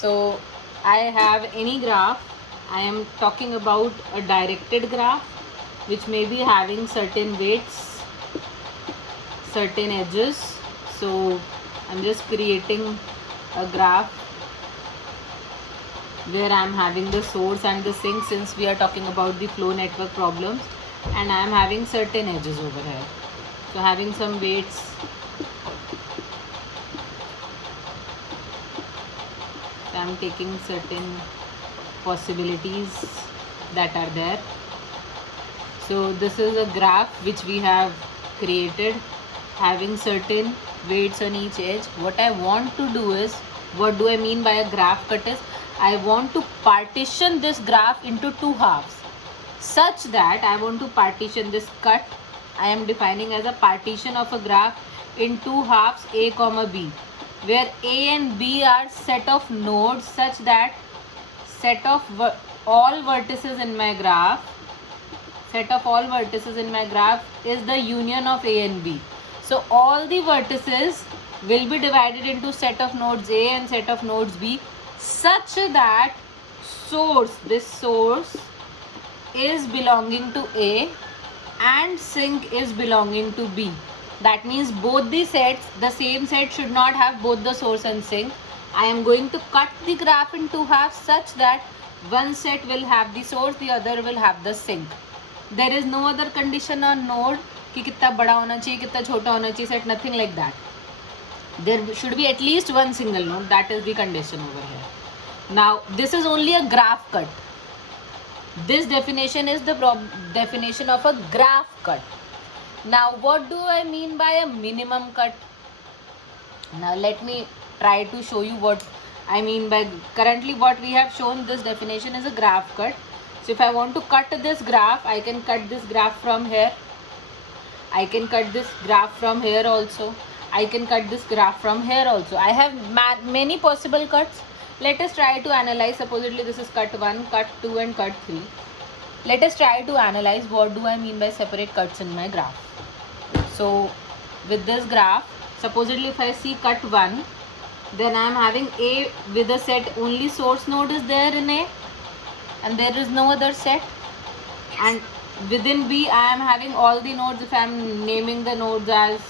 So I have any graph. I am talking about a directed graph which may be having certain weights, certain edges. So I'm just creating a graph where I'm having the source and the sink, since we are talking about the flow network problems, and I'm having certain edges over here. So having some weights, so I'm taking certain possibilities that are there. So this is a graph which we have created having certain weights on each edge. What I want to do is, what do I mean by a graph cut is, I want to partition this graph into two halves, such that I want to partition this cut. I am defining as a partition of a graph in two halves, A comma B, where A and B are set of nodes such that set of all vertices in my graph is the union of A and B. So all the vertices will be divided into set of nodes A and set of nodes B, such that this source is belonging to A and sink is belonging to B. That means both the sets, the same set should not have both the source and sink. I am going to cut the graph in two halves such that one set will have the source, the other will have the sink. There is no other condition on node कि कितना बड़ा होना चाहिए, कितना छोटा होना चाहिए set, nothing like that. There should be at least one single node. That is the condition over here. Now this is only a graph cut. This definition is the definition of a graph cut. Now what do I mean by a minimum cut? Now let me try to show you what I mean by, currently what we have shown, this definition is a graph cut. So if I want to cut this graph, I can cut this graph from here. I can cut this graph from here also. I can cut this graph from here also. I have many possible cuts. Let us try to analyze. Supposedly this is cut 1, cut 2 and cut 3. Let us try to analyze what do I mean by separate cuts in my graph. So with this graph, supposedly if I see cut 1, then I am having A with a set, only source node is there in A and there is no other set, and within B I am having all the nodes. If I am naming the nodes as,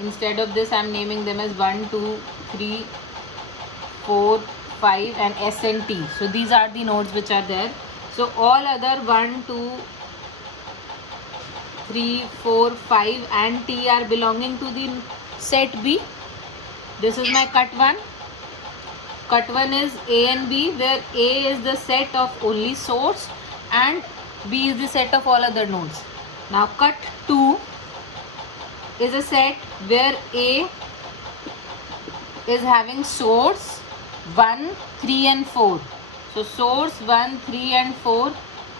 instead of this I am naming them as 1, 2, 3, 4, 5 and S and T. So these are the nodes which are there. So all other 1, 2, 3, 4, 5 and T are belonging to the set B. This is my cut 1. Cut 1 is A and B, where A is the set of only source and B is the set of all other nodes. Now cut 2 is a set where A is having source 1, 3 and 4. So source 1, 3 and 4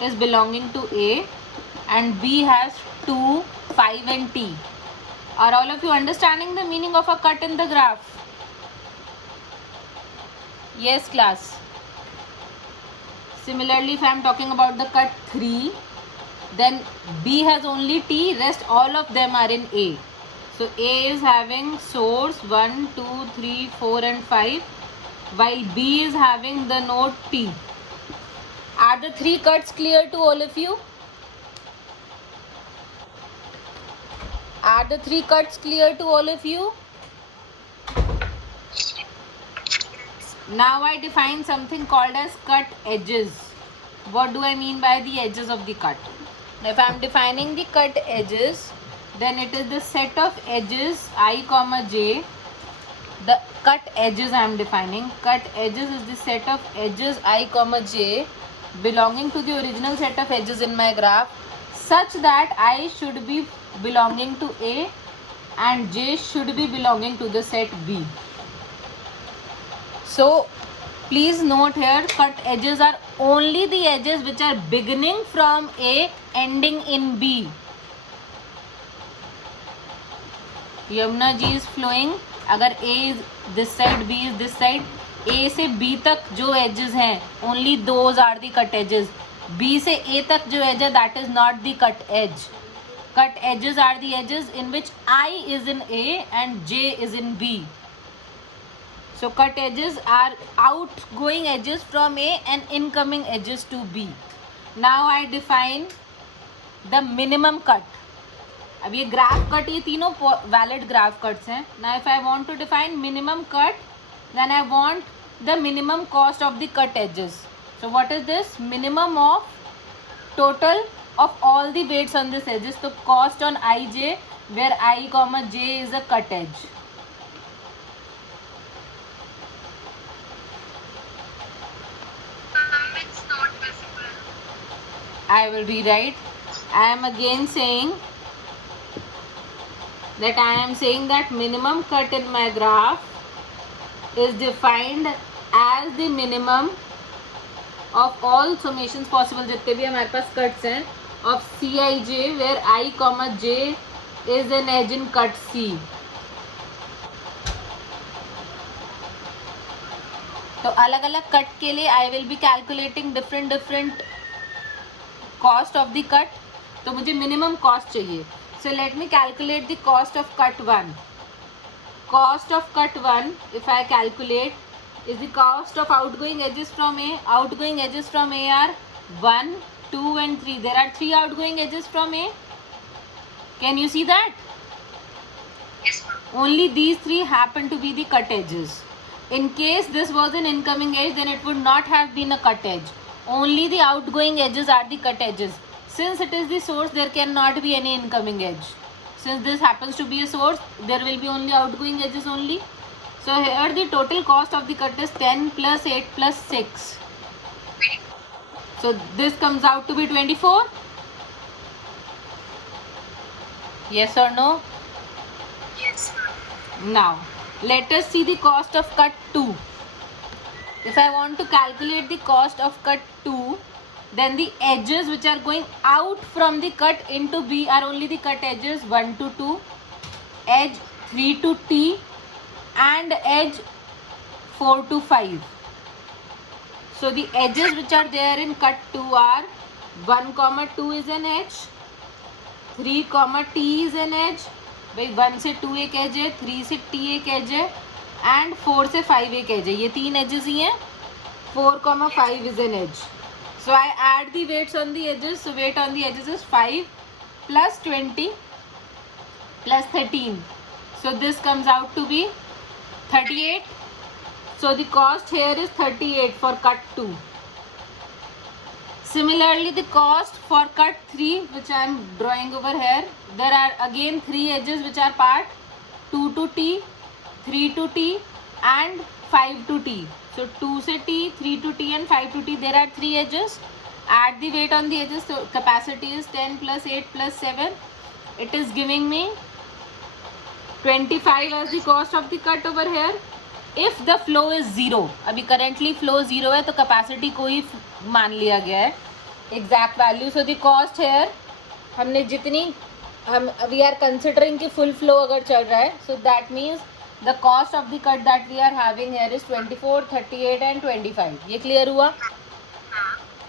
is belonging to A and B has 2, 5 and T. Are all of you understanding the meaning of a cut in the graph? Yes, class. Similarly, if I am talking about the cut 3, then B has only T, rest all of them are in A. So A is having source 1, 2, 3, 4 and 5, while B is having the node T. Are the three cuts clear to all of you? Are the three cuts clear to all of you? Now I define something called as cut edges. What do I mean by the edges of the cut? If I am defining the cut edges, then it is the set of edges I comma j. The cut edges I am defining. Cut edges is the set of edges I comma j belonging to the original set of edges in my graph, such that I should be belonging to A and j should be belonging to the set B. So please note here, cut edges are only the edges which are beginning from A ending in B. Yamuna ji is flowing. अगर A is this side, B is this side, A से B तक जो edges हैं, only those are the cut edges. B से A तक जो edge है, that is not the cut edge. Cut edges are the edges in which I is in A and J is in B. So cut edges are outgoing edges from A and incoming edges to B. Now I define the minimum cut. अब ये graph cut, ये तीनों valid graph cuts हैं. Now if I want to define minimum cut, then I want the minimum cost of the cut edges. So what is this? Minimum of total of all the weights on this edges. So cost on ij, where I comma j is a cut edge. It's not visible. I will rewrite. I am again saying that minimum cut in my graph is defined as the minimum of all summations possible जितने भी हमारे पास cuts हैं of Cij, where I comma j is an edge in cut C. तो अलग अलग cut के लिए I will be calculating different cost of the cut. तो मुझे मिनिमम कॉस्ट चाहिए. So let me calculate the cost of cut 1. Cost of cut 1 if I calculate is the cost of outgoing edges from A. Outgoing edges from A are 1, 2 and 3. There are 3 outgoing edges from A. Can you see that? Yes, ma'am. Only these 3 happen to be the cut edges. In case this was an incoming edge, then it would not have been a cut edge. Only the outgoing edges are the cut edges. Since it is the source, there cannot be any incoming edge. Since this happens to be a source, there will be only outgoing edges only. So here the total cost of the cut is 10 plus 8 plus 6. So this comes out to be 24. Yes or no? Yes, ma'am. Now let us see the cost of cut 2. If I want to calculate the cost of cut 2, then the edges which are going out from the cut into B are only the cut edges 1 to 2, edge 3 to T and edge 4 to 5. So the edges which are there in cut 2 are 1 comma 2 is an edge, 3 comma T is an edge. भाई 1 से 2 एक as है, 3 से T एक as है and 4 से 5 एक as है. ये 3 एजेस ही हैं. 4 comma 5 is an edge. So I add the weights on the edges. So weight on the edges is 5 plus 20 plus 13. So this comes out to be 38. So the cost here is 38 for cut 2. Similarly, the cost for cut 3, which I am drawing over here, there are again 3 edges which are part, 2 to T, 3 to T and 5 to T. So 2 से T, 3 to T and 5 to T, there are 3 edges. Add the weight on the edges. So capacity is 10 plus 8 plus 7. It is giving me 25 as the cost of the cut over here. If the flow is 0, अभी currently flow 0 है तो capacity को ही मान लिया गया है exact value. So the cost here हमने जितनी we are considering कि full flow अगर चल रहा है, so that means the cost of the cut that we are having here is 24, 38 and 25. ये clear हुआ?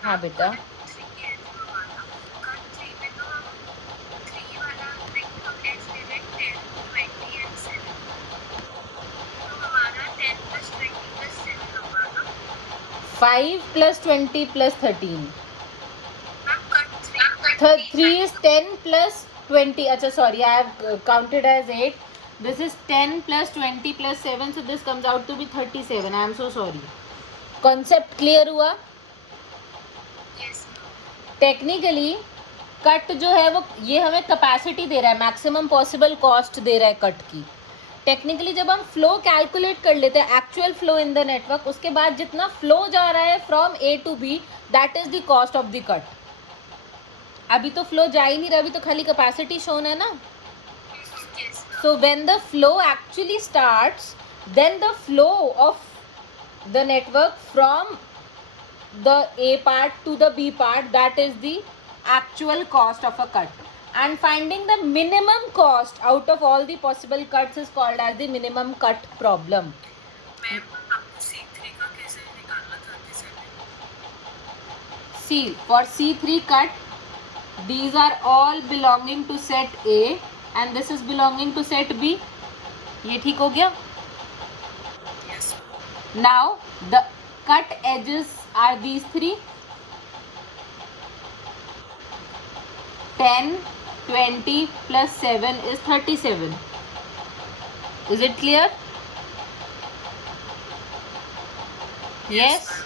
हाँ बेटा. Cut 3 में तो हम 3 वाला like हम edge ले रहे हैं 10, 20 and 7. तो हमारा 10 plus 20 plus 7 होगा ना? 5 plus 20 plus 13. Ma'am, cut 3. 3 is 10 plus 20. अच्छा sorry, I have counted as 8. This is 10 plus 20 plus 7. So this comes out to be 37. I am so sorry. Concept clear हुआ? Yes, technically cut जो है वो ये हमें capacity दे रहा है, maximum possible cost दे रहा है कट की. टेक्निकली जब हम फ्लो कैलकुलेट कर लेते हैं, actual flow in the network, उसके बाद जितना फ्लो जा रहा है from A to B, that is the cost of the cut. अभी तो फ्लो जा ही नहीं रहा, अभी तो खाली कैपेसिटी शोन है ना. yes. So when the flow actually starts, then the flow of the network from the A part to the B part, that is the actual cost of a cut. And finding the minimum cost out of all the possible cuts is called as the minimum cut problem. Ma'am आपको C3 का कैसे निकालना था किसे? See, for C3 cut, these are all belonging to set A and this is belonging to set B. ये ठीक हो गया? Yes. Now the cut edges are these three: 10, 20 plus 7 is 37. Is it clear? Yes.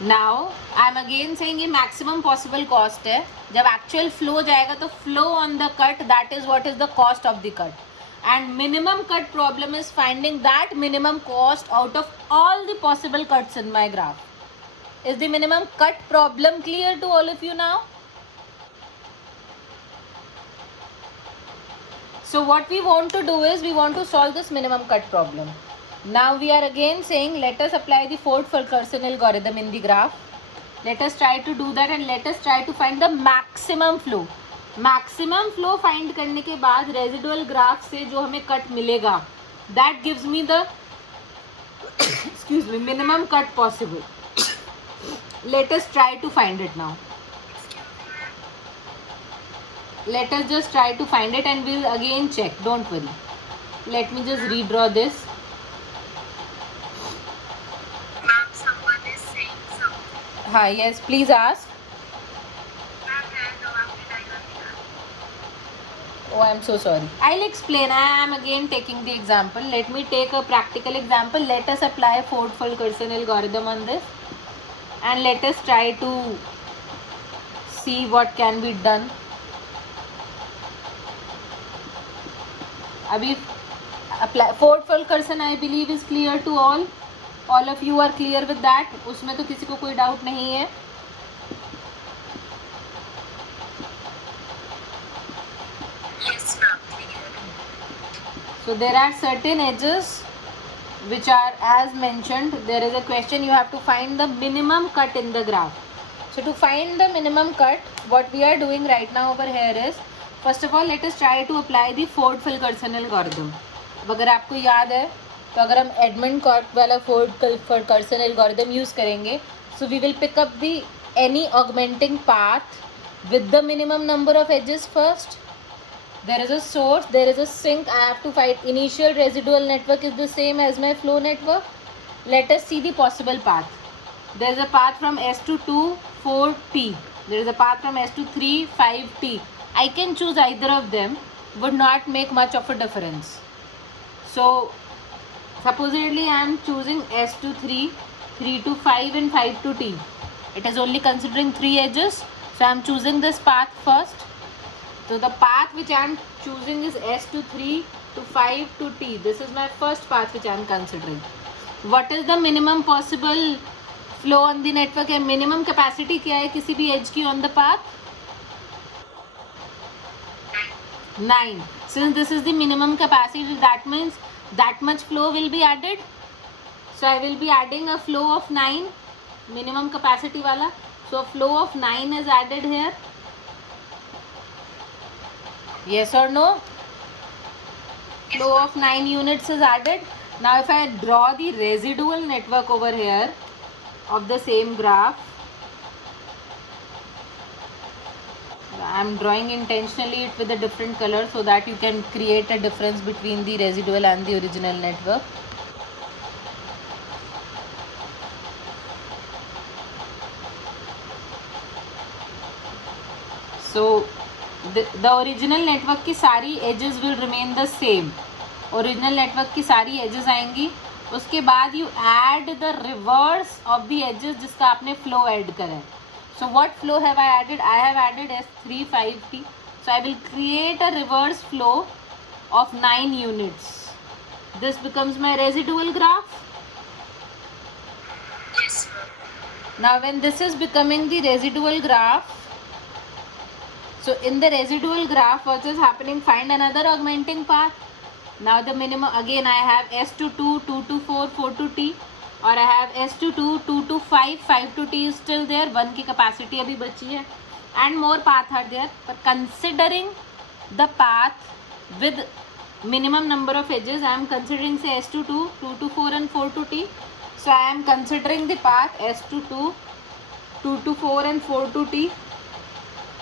Now I am again saying ये maximum possible cost है. जब actual flow जाएगा तो flow on the cut, that is what is the cost of the cut. And minimum cut problem is finding that minimum cost out of all the possible cuts in my graph. Is the minimum cut problem clear to all of you now? So what we want to do is we want to solve this minimum cut problem. Now we are again saying let us apply the Ford-Fulkerson algorithm in the graph. Let us try to do that and let us try to find the maximum flow. Maximum flow find करने के बाद residual graph से जो हमें cut मिलेगा, that gives me the excuse me minimum cut possible. Let us try to find it now. Let us just try to find it and we'll again check. Don't worry. Let me just redraw this. Ma'am, someone is saying something. Hi, yes, please ask. Ma'am, no, I got Oh, I'm so sorry. I'll explain. I am again taking the example. Let me take a practical example. Let us apply Ford-Fulkerson algorithm on this. And let us try to see what can be done. अभी apply Ford-Fulkerson I believe is clear to all. All of you are clear with that. उसमें तो किसी को कोई doubt नहीं है. Yes, ma'am, clear. So there are certain edges which are as mentioned. There is a question, you have to find the minimum cut in the graph. So to find the minimum cut, what we are doing right now over here is, first of all let us try to apply the Ford-Fulkerson algorithm. अब अगर आपको याद है तो अगर हम Edmund cot वाला Ford-Fulkerson algorithm use करेंगे, so we will pick up the any augmenting path with the minimum number of edges first. There is a source, there is a sink. I have to find initial residual network is the same as my flow network. Let us see the possible path. There is a path from S to 2, 4, T. There is a path from S to 3, 5, T. I can choose either of them, would not make much of a difference. So supposedly I am choosing S to 3, 3 to 5 and 5 to T. It is only considering 3 edges. So I am choosing this path first. So the path which I am choosing is S to 3 to 5 to T. This is my first path which I am considering. What is the minimum possible flow on the network? या minimum capacity क्या है किसी भी edge की on the path? 9. Since this is the minimum capacity, that means that much flow will be added. So I will be adding a flow of 9, minimum capacity वाला. So a flow of 9 is added here. Yes or no? Flow of 9 units is added. Now if I draw the residual network over here of the same graph, I am drawing intentionally it with a different color so that you can create a difference between the residual and the original network. So the original network की सारी edges will remain the same. Original network की सारी edges आएंगी. उसके बाद you add the reverse of the edges जिसका आपने flow add करा है. So what flow have I added? I have added S3 5T. So I will create a reverse flow of 9 units. This becomes my residual graph. Yes, ma'am. Now when this is becoming the residual graph, so in the residual graph what is happening? Find another augmenting path. Now the minimum, again I have S to 2, 2 to 4, 4 to T, और I have S to 2, 2 to 5, 5 to T is still there. 1 की capacity अभी बची है, and more path are there. But considering the path with minimum number of edges, I am considering say S to 2, 2 to 4 and 4 to T. So I am considering the path S to 2, 2 to 4 and 4 to T.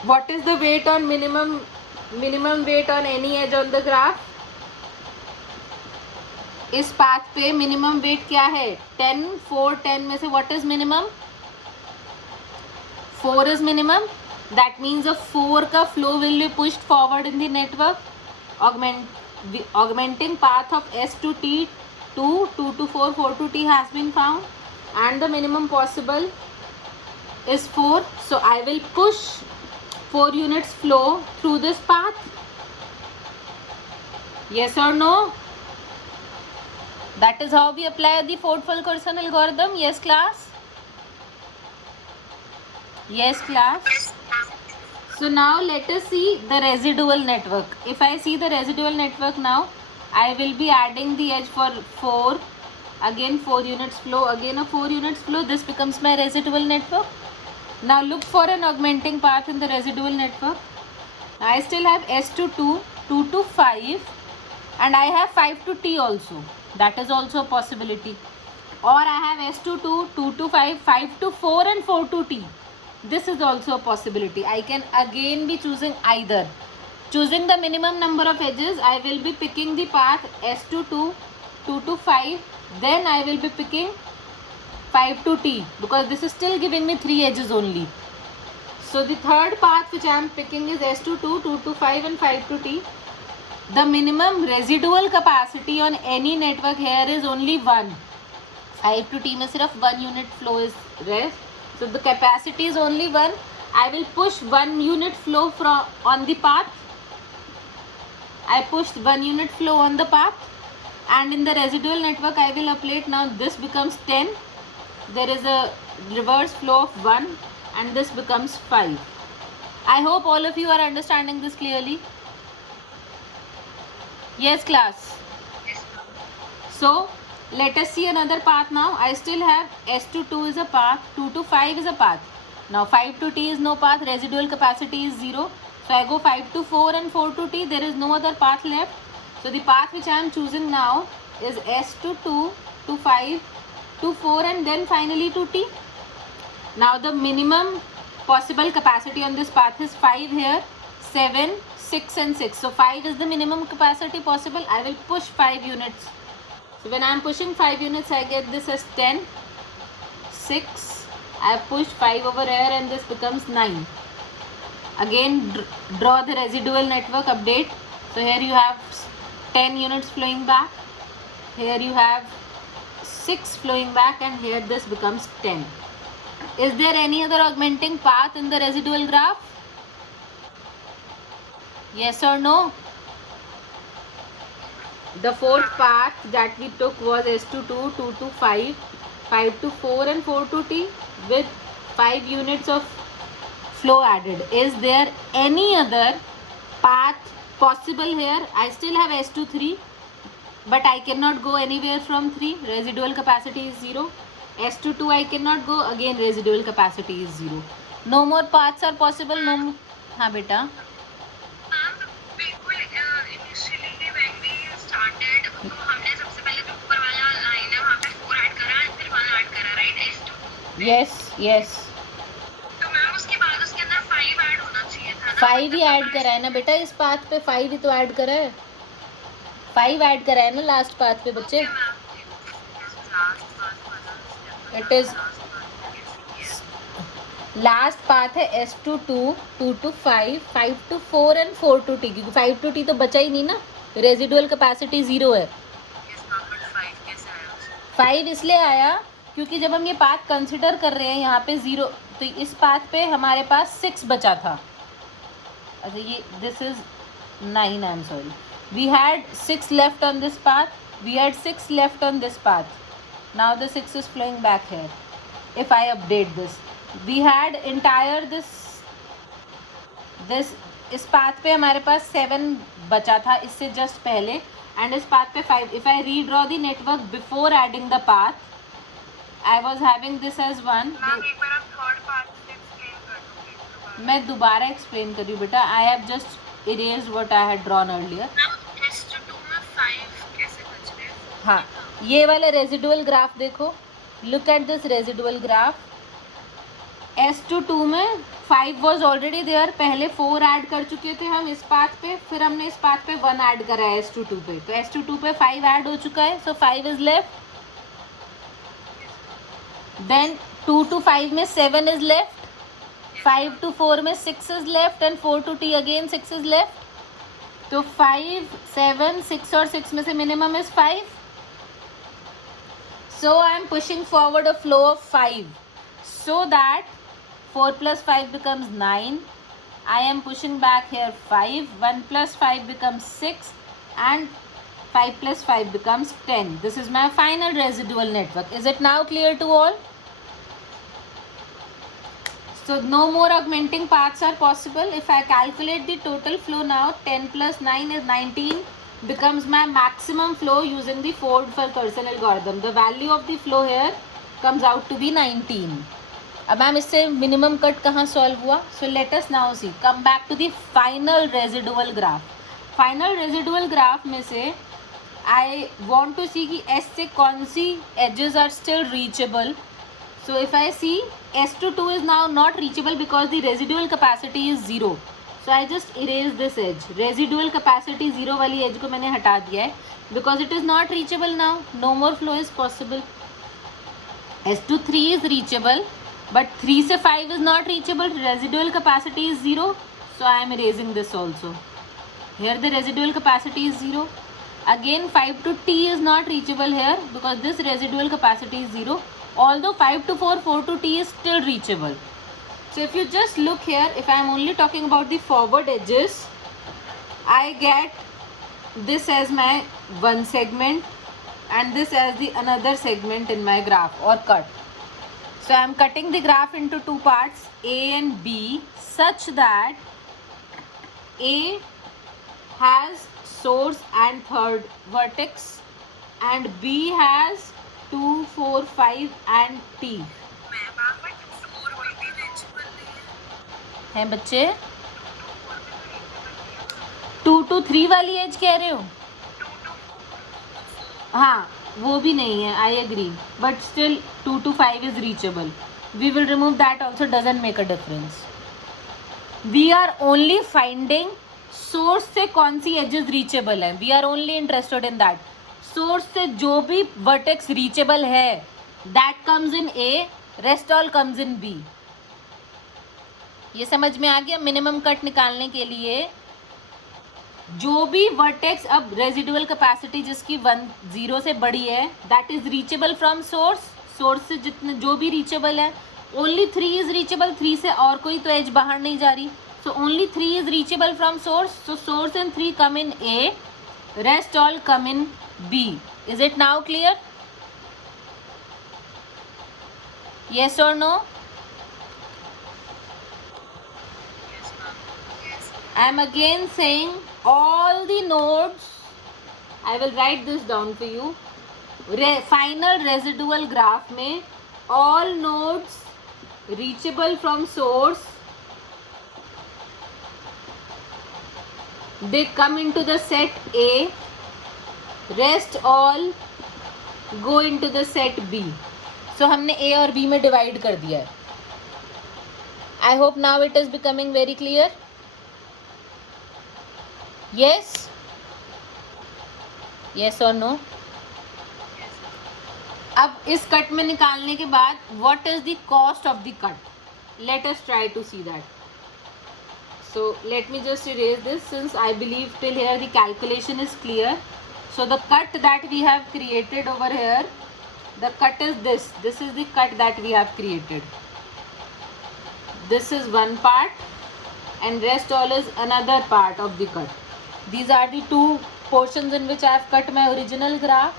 What is the weight on minimum weight on any edge on the graph? इस path पे minimum weight क्या है? 10, 4, 10 में से what is minimum? 4 is minimum. That means a 4 का flow will be pushed forward in the network, augmenting path of S to T, 2, 2 to 4, 4 to T has been found, and the minimum possible is 4. So I will push 4 units flow through this path. Yes or no? That is how we apply the Ford-Fulkerson algorithm. Yes, class? Yes, class? Yes, ma'am. So now let us see the residual network. If I see the residual network now, I will be adding the edge for 4. Again 4 units flow, again a 4 units flow. This becomes my residual network. Now look for an augmenting path in the residual network. I still have S to 2, 2 to 5, and I have 5 to T also. That is also a possibility. Or I have S to 2, 2 to 5, 5 to 4 and 4 to T. This is also a possibility. I can again be choosing either. Choosing the minimum number of edges, I will be picking the path S to 2, 2 to 5. Then I will be picking 5 to T, because this is still giving me 3 edges only. So the third path which I am picking is S to 2, 2 to 5 and 5 to T. The minimum residual capacity on any network here is only 1. 5 to T में सिर्फ 1 unit flow is rest. So the capacity is only 1. I will push 1 unit flow on the path. I pushed 1 unit flow on the path, and in the residual network I will apply it. Now this becomes 10. There is a reverse flow of 1, and this becomes 5. I hope all of you are understanding this clearly. Yes, class. Yes, ma'am. So let us see another path now. I still have S to 2 is a path, 2 to 5 is a path. Now 5 to T is no path, residual capacity is 0. So I go 5 to 4 and 4 to T. There is no other path left. So the path which I am choosing now is S to 2 to 5 to 4 and then finally to T. Now the minimum possible capacity on this path is 5 here, 7, 6 and 6. So 5 is the minimum capacity possible. I will push 5 units. So when I am pushing 5 units, I get this as 10, 6. I have pushed 5 over here and this becomes 9. Again draw the residual network update. So here you have 10 units flowing back. Here you have 6 flowing back, and here this becomes 10. Is there any other augmenting path in the residual graph? Yes or no? The fourth path that we took was S to 2, 2 to 5, 5 to 4 and 4 to T with 5 units of flow added. Is there any other path possible here? I still have S to 3, but I cannot go anywhere from 3. Residual capacity is 0. S to 2 I cannot go. Again residual capacity is 0. No more paths are possible. No more. हाँ बेटा. Ma'am बिल्कुल initially when we started तो हमने सबसे पहले जो ऊपर वाला लाइन है वहाँ पे 4 ऐड करा और फिर 1 ऐड करा, right? S to Yes, yes. तो मैम उसके बाद उसके अंदर 5 ऐड होना चाहिए था ना. 5 ही ऐड करा है ना बेटा इस पाथ पे. 5 ही तो ऐड करा है. 5 ऐड करा है ना लास्ट पाथ पे बच्चे. It is लास्ट पाथ है S to 2, 2 to 5, 5 to 4 and 4 to T. क्योंकि 5 to T तो बचा ही नहीं ना. रेजिडुअल कैपेसिटी 0 है. 5 इसलिए आया क्योंकि जब हम ये पाथ कंसिडर कर रहे हैं यहाँ पे 0, तो इस पाथ पे हमारे पास 6 बचा था. अच्छा ये this is 9. I am sorry. We had 6 left on this path. We had 6 left on this path. Now the 6 is flowing back here. If I update this, we had entire this इस path पे हमारे पास 7 बचा था इससे just पहले, and इस path पे 5. If I redraw the network before adding the path, I was having this as 1. एक बार आप थर्ड पार्ट से एक्सप्लेन कर दोगे? मैं दोबारा एक्सप्लेन कर रही हूँ बेटा. I have just erased what I had drawn earlier. S to 2 में 5 कैसे बच रहे हैं? हाँ, ये वाला रेजिडुअल ग्राफ देखो. Look at this residual graph. S2 में 5 वॉज ऑलरेडी देयर, पहले 4 ऐड कर चुके थे हम इस पाथ पे, फिर हमने इस पाथ पे 1 ऐड करा है S2 पे, तो S2 पे 5 ऐड हो चुका है, so 5 is left. Then 2 to 5 में 7 इज लेफ्ट, 5 to 4 में 6 is left, and 4 to T again 6 is left. तो 5, 7, 6 और 6 में से minimum is 5. So I am pushing forward a flow of 5 so that 4 plus 5 becomes 9. I am pushing back here 5. 1 plus 5 becomes 6 and 5 plus 5 becomes 10. This is my final residual network. Is it now clear to all? So no more augmenting paths are possible. If I calculate the total flow now, 10 plus 9 is 19 becomes my maximum flow using the Ford-Fulkerson algorithm. The value of the flow here comes out to be 19. अब ma'am इससे minimum cut कहाँ solve हुआ? So let us now see, come back to the final residual graph. Final residual graph में से I want to सी कि S से कौन सी edges are still reachable. So if I see S2 is now not reachable because the residual capacity is 0. So I just erase this edge. Residual capacity 0 वाली edge को मैंने हटा दिया है because it is not reachable now. No more flow is possible. S2 is reachable, but 3 से 5 is not reachable. Residual capacity is 0, so I am erasing this also. Here the residual capacity is 0. Again 5 to T is not reachable here because this residual capacity is 0. Although 5 to 4, 4 to T is still reachable. So if you just look here, if I am only talking about the forward edges, I get this as my one segment and this as the another segment in my graph or cut. So I am cutting the graph into two parts, A and B, such that A has source and third vertex and B has 2, 4, 5 and T. हैं बच्चे? 2 to 3 वाली as कह रहे हो? हाँ, वो भी नहीं है, I agree, but still 2 to 5 is reachable. We will remove that also, doesn't make a difference. We are only finding source से कौन सी एजेस रीचेबल है. We are only interested in that. Source से जो भी वर्टेक्स रीचेबल है that comes in A, rest all comes in B. ये समझ में आ गया? मिनिमम कट निकालने के लिए जो भी वर्टेक्स, अब रेजिडुअल कैपेसिटी जिसकी 0 से बड़ी है that is reachable from source. Source से जितने जो भी रीचेबल है, ओनली 3 इज रीचेबल. 3 से और कोई तो एज बाहर नहीं जा रही. So only 3 is reachable from source. So source and 3 come in A, rest all come in B. Is it now clear? Yes और no? I am again saying all the nodes, I will write this down for you. Final residual graph में all nodes reachable from source, they come into the set A, rest all go into the set B. So हमने A और B में divide कर दिया है. I hope now it is becoming very clear. Yes? Yes or no? अब इस cut में निकालने के बाद what is the cost of the cut? Let us try to see that. So let me just erase this since I believe till here the calculation is clear. So the cut that we have created over here, the cut is this. This is the cut that we have created. This is one part and rest all is another part of the cut. These are the two portions in which I have cut my original graph.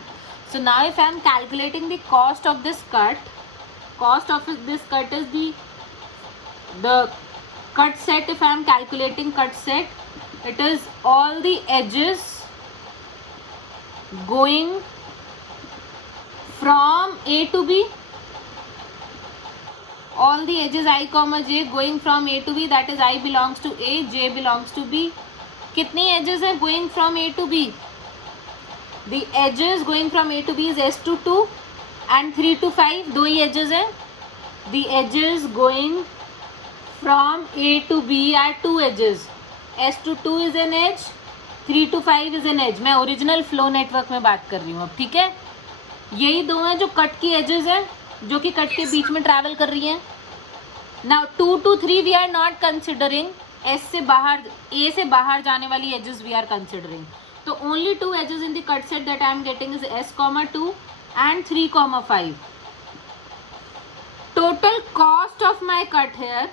So now if I am calculating the cost of this cut, cost of this cut is the cut set. If I am calculating cut set, it is all the edges going from A to B. All the edges I comma j going from A to B, that is I belongs to A, j belongs to B. कितनी edges है going from A to B? The edges going from A to B is S to 2 and 3 to 5. दो ही edges हैं. the edges going from A to B are two edges. S to 2 is an edge, 3 to 5 is an edge. मैं original flow network में बात कर रही हूँ अब, ठीक है. यही दो हैं जो कट की एजेस हैं, जो कि कट के बीच में ट्रैवल कर रही हैं. Now 2 to 3 we are not considering. S से बाहर, ए से बाहर जाने वाली एजेस वी आर कंसिडरिंग. तो only 2 edges in the cut set that I am getting is S, 2 and 3, 5. Total cost of my cut here,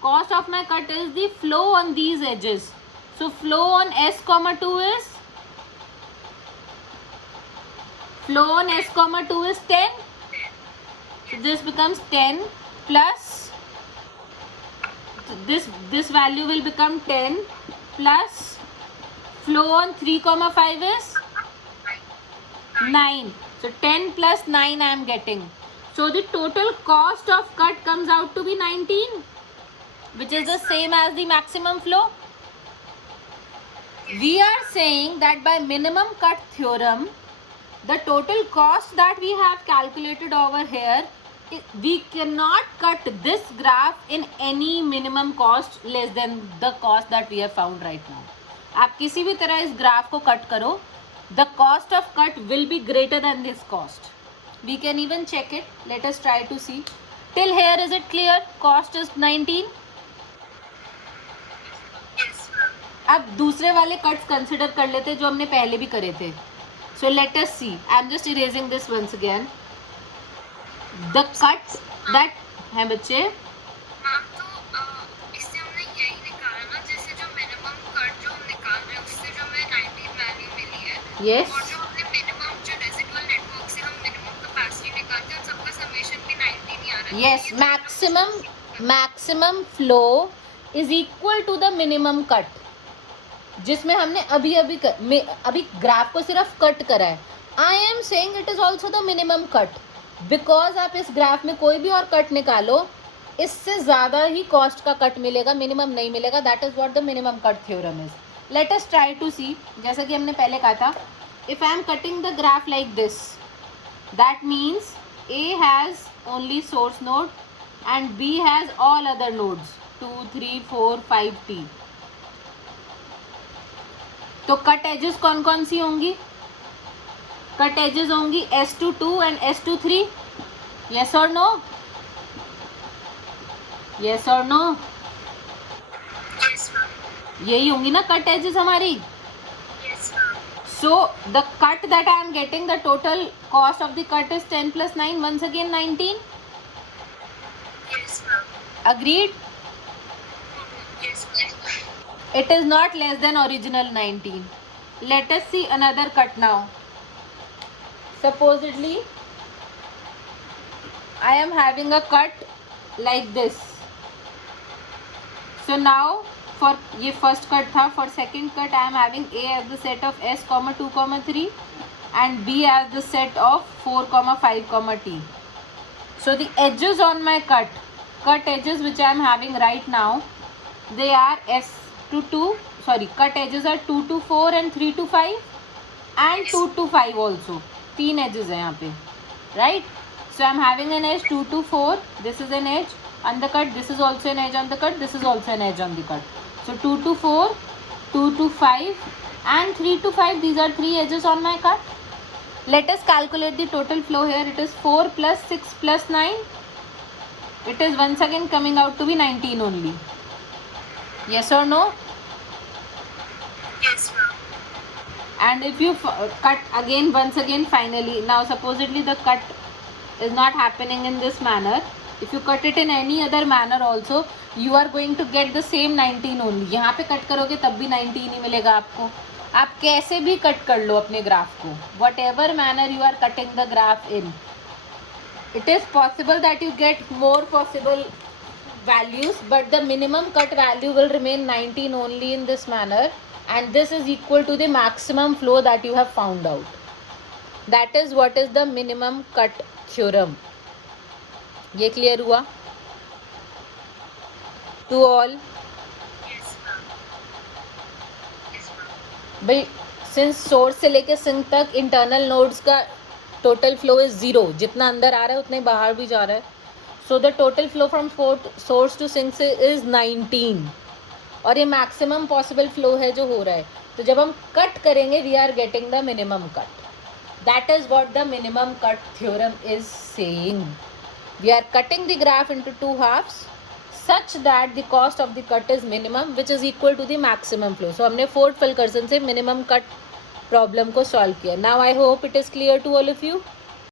cost of my cut is the flow on these edges. So flow on S, 2 is, flow on S, 2 is 10. So this becomes 10 plus this value will become 10 plus flow on 3, 5 is 9. So 10 plus 9 I am getting. So the total cost of cut comes out to be 19, which is the same as the maximum flow. We are saying that by minimum cut theorem, the total cost that we have calculated over here, we cannot cut this graph in any minimum cost less than the cost that we have found right now. आप किसी भी तरह इस graph को cut करो, the cost of cut will be greater than this cost. We can even check it. Let us try to see. Till here is it clear? Cost is 19. Yes, ma'am. अब दूसरे वाले cuts consider कर लेते जो हमने पहले भी करे थे. So let us see. I am just erasing this once again. The cuts that हैं बच्चे, मैम तो इससे हमने यही निकाला ना, जैसे जो मिनिमम कट जो हम निकाल रहे हैं उससे जो हमें 19 वैल्यू मिली है, yes, और जो हमने मिनिमम जो रेसिडुअल नेटवर्क से हम मिनिमम कैपेसिटी निकालते हैं उन सबका समेशन भी 19 ही आ रहा है. yes, maximum flow is equal to the minimum cut, जिसमें हमने अभी ग्राफ को सिर्फ कट करा है. I am saying it is also the minimum cut, because आप इस ग्राफ में कोई भी और कट निकालो, इससे ज़्यादा ही कॉस्ट का कट मिलेगा, मिनिमम नहीं मिलेगा. That is what the minimum cut theorem is. Let us try to see. जैसा कि हमने पहले कहा था, if I am cutting the graph like this, that means A has only source node and B has all other nodes 2, 3, 4, 5, T. तो cut edges कौन कौन सी होंगी? कट एजेस होंगी S2 एंड S2 यस और नो? यस और no? Yes, ma'am. यही होंगी ना कट एजेस हमारी. Yes, ma'am. So the cut that I am getting, the total cost of the cut is 10 plus 9, once again 19. Yes, ma'am. Agreed? Yes, ma'am. It is not less than original 19. Let us see another cut now. Supposedly I am having a cut like this. So now for ये first cut था, for second cut I am having A as the set of S, 2, 3 and B as the set of 4, 5, T. So the edges on my cut edges which I am having right now, they are cut edges are 2 to 4 and 3 to 5 and 2 to 5 also. 3 edges हैं यहाँ पे, right? So I am having an edge 2 to 4. This is an edge on the cut. This is also an edge on the cut. This is also an edge on the cut. So 2 to 4, 2 to 5 and 3 to 5. These are 3 edges on my cut. Let us calculate the total flow here. It is 4 plus 6 plus 9. It is once again coming out to be 19 only. Yes or no? Yes, ma'am. And if you cut again, once again, finally, now supposedly the cut is not happening in this manner. If you cut it in any other manner also, you are going to get the same 19 only. यहाँ पे cut करोगे तब भी 19 ही मिलेगा आपको. आप कैसे भी कट कर लो अपने ग्राफ को, whatever manner you are cutting the graph in, it is possible that you get more possible values, but the minimum cut value will remain 19 only in this manner, and this is equal to the maximum flow that you have found out. That is what is the minimum cut theorem. ये clear हुआ to all? Yes, ma'am. Yes, ma'am. भाई since source से लेके sink तक internal nodes का total flow is 0. जितना अंदर आ रहा है उतना ही बाहर भी जा रहा है. So the total flow from source to sinks is 19 और ये मैक्सिमम पॉसिबल फ्लो है जो हो रहा है. तो जब हम कट करेंगे we are getting the minimum cut. That is what the minimum cut theorem is saying. We are cutting the graph into two halves such that the cost of the cut is minimum which is equal to the maximum flow. So हमने Ford Fulkerson से minimum cut problem को solve किया. Now I hope it is clear to all of you.